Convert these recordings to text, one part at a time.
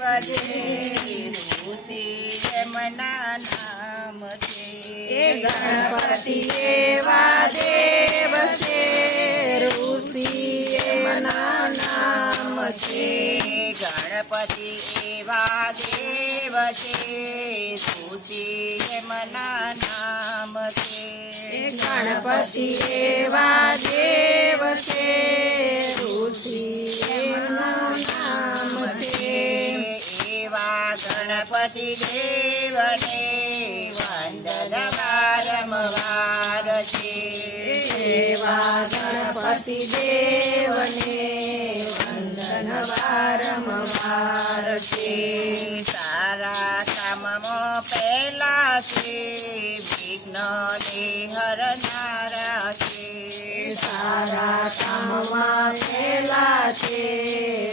ऋषि यमना नाम हे गणपति एवा देव छे ऋषि यमना नाम छे गणपति एवा देव छे ऋषि यमना नाम छे गणपति एवा देव छे ऋषि यमना नाम छे एवा गणपति देवने वंदन वारंवार छे एवा गणपति देवने वंदन वारंवार छे सारा काममां पहेला छे विघ्न ने हरनारा छे सारा काममां पहेला छे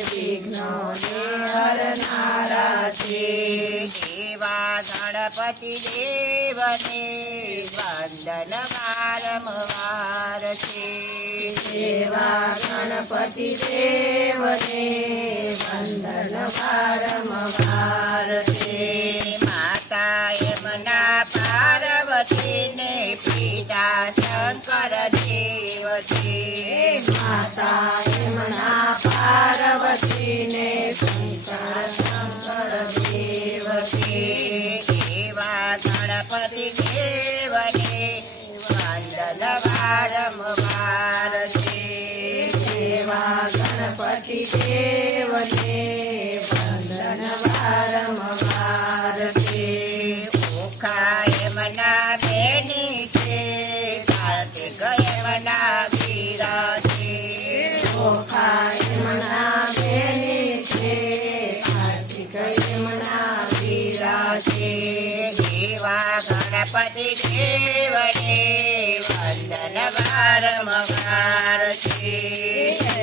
विघ्न ने हरनारा छे एवा गणपति देवने वंदन वारंवार छे एवा गणपति देवने वंदन वारंवार छे माता यमुना पार्वती ने पिता शंकर देव छे माता यमुना पार्वती ने शंकर देव छे एवा गणपति देवने वंदन वारंवार छे एवा गणपति देवने वंदन वारंवार छे ओखा यमुना बेनी छे कार्तिक यमुना वीरा छे ओखा यमुना बेनी छे कार्तिक यमुना वीरा छे एवा गणपति देवने वंदन वारंवार छे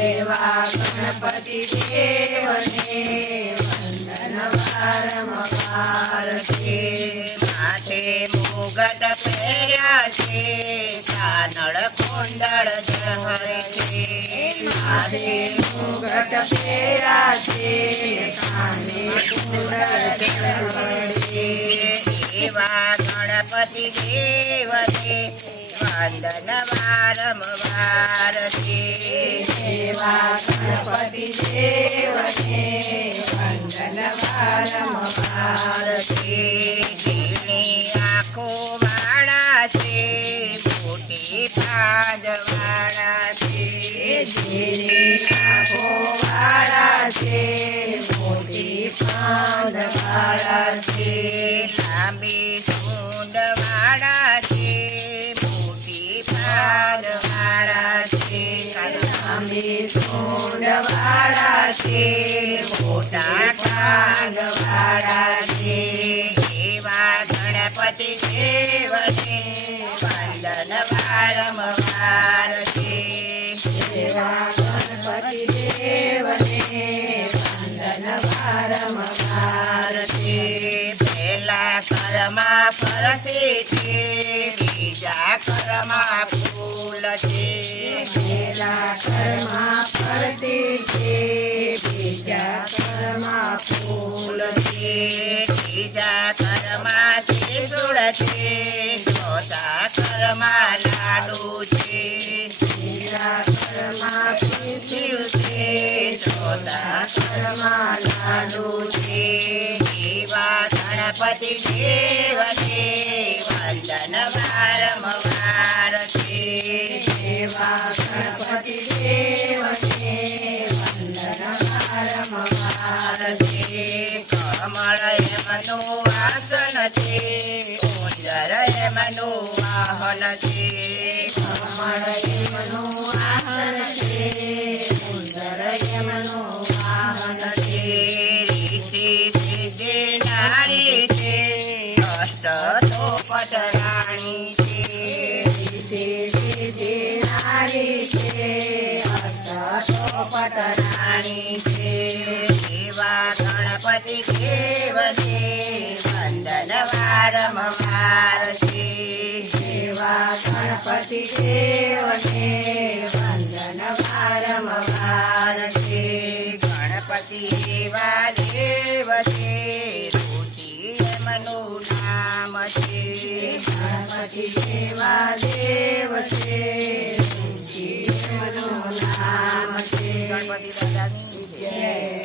एवा गणपति देवने वंदन वारंवार छे माथे मुगट પહેર્યા છે કાનળ કુંડળ ધરે છે माथे मुगट फेरा छे काने कुंडल चढ़े એવા ગણપતિ દેવને વંદન વારંવાર છે एवा गणपति देवने वंदन वारंवार छे જેની આંખો વાળા છે મોટી પાંજવાળા છે जेनी आँखों वाला छे मोटी पांद वाला छे લાંબી સૂંઢ વાળા છે મોટી પાંજવાળા છે लांबी सूंड वाला छे मोटा कान वाला छे એવા ગણપતિ દેવને વંદન વારંવાર છે एवा गणपति देवने वंदन वारंवार छे પહેલા કરમાં ફરતી છે બીજા કરમાં ફૂલ છે पेला कर्मा फरती छे बीजा कर्मा फूल छे ત્રીજા કરમાં ત્રિશુળ છે ચોથા કરમાં લાડુ છે बीजा कर्मा शिव छे चौथा कर्मा लाडू छे એવા ગણપતિ દેવને વંદન વારંવાર છે एवा गणपति देवने वंदन वारंवार छे કમળ એમનું આસન છે ઉંદર એમનું વાહન છે कमल यमनो वाहन छे सुंदर यमनो वाहन छे ऋषि સિદ્ધિ નારી છે અષ્ટ ચોપટ રાણી છે सीधे सीधे नारी छे अष्टोपट रानी छे એવા ગણપતિ દેવને વંદન વારંવાર છે एवा गणपति देवने वंदन वारंवार छे ગણપતિ એવા દેવ છે રુચિ એમનું નામ છે ગણપતિ એવા દેવ છે રુચિ એમનું નામ છે ગણપતિ દાદાની જય.